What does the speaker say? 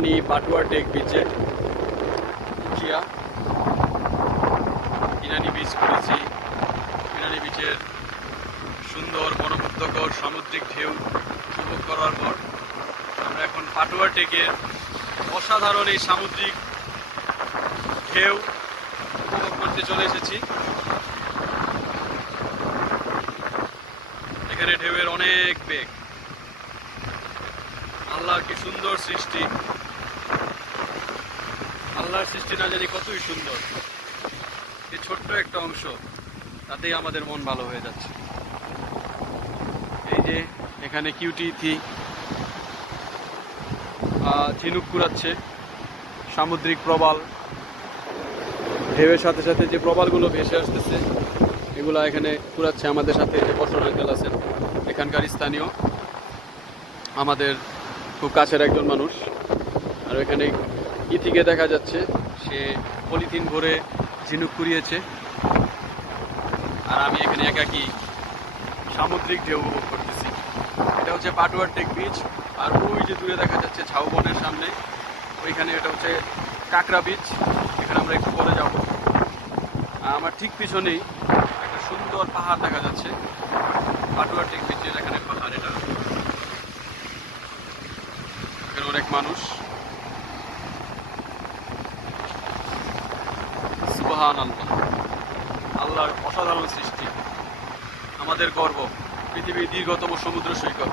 ইনানি পাটুয়া take বিচে Inani beach করেছি। ইনানি বিচের সুন্দর মনোমুগ্ধকর সামুদ্রিক ঢেউ উপভোগ করার পর আমরা এখন পাটুয়া টেকের অসাধারণ এই সামুদ্রিক ঢেউ উপভোগ করতে চলে এসেছি। এখানে ঢেউয়ের অনেক বেগ। আল্লাহর কি সুন্দর সৃষ্টি, আল্লাহর সৃষ্টি না জানি কতই সুন্দর। এই ছোট্ট একটা অংশ, তাতেই আমাদের মন ভালো হয়ে যাচ্ছে। এই যে এখানে কিউটি ঝিনুক কুড়াচ্ছে, সামুদ্রিক প্রবাল, ঢেউয়ের সাথে সাথে যে প্রবালগুলো ভেসে আসতেছে এগুলা এখানে কুড়াচ্ছে। আমাদের সাথে যে বসর আঙ্কেল আছেন, এখানকার স্থানীয়, আমাদের খুব কাছের একজন মানুষ। আর এখানে ইথিকে দেখা যাচ্ছে, সে পলিথিন ভরে ঝিনুক কুড়িয়েছে। আর আমি এখানে একাকী সামুদ্রিক ঢেউ উপভোগ করতেছি। এটা হচ্ছে পাটুয়া টেক বিচ। আর ওই যে দূরে দেখা যাচ্ছে ঝাউবনের সামনে, ওইখানে এটা হচ্ছে কাঁকড়া বিচ। এখানে আমরা একটু পরে যাব। আমার ঠিক পিছনেই একটা সুন্দর পাহাড় দেখা যাচ্ছে, পাটুয়া টেক বিচের এখানে পাহাড়। এটা এখানে অনেক মানুষ। সুবহানাল্লাহ, আল্লাহর অসাধারণ সৃষ্টি, আমাদের গর্ব, পৃথিবীর দীর্ঘতম সমুদ্র সৈকত।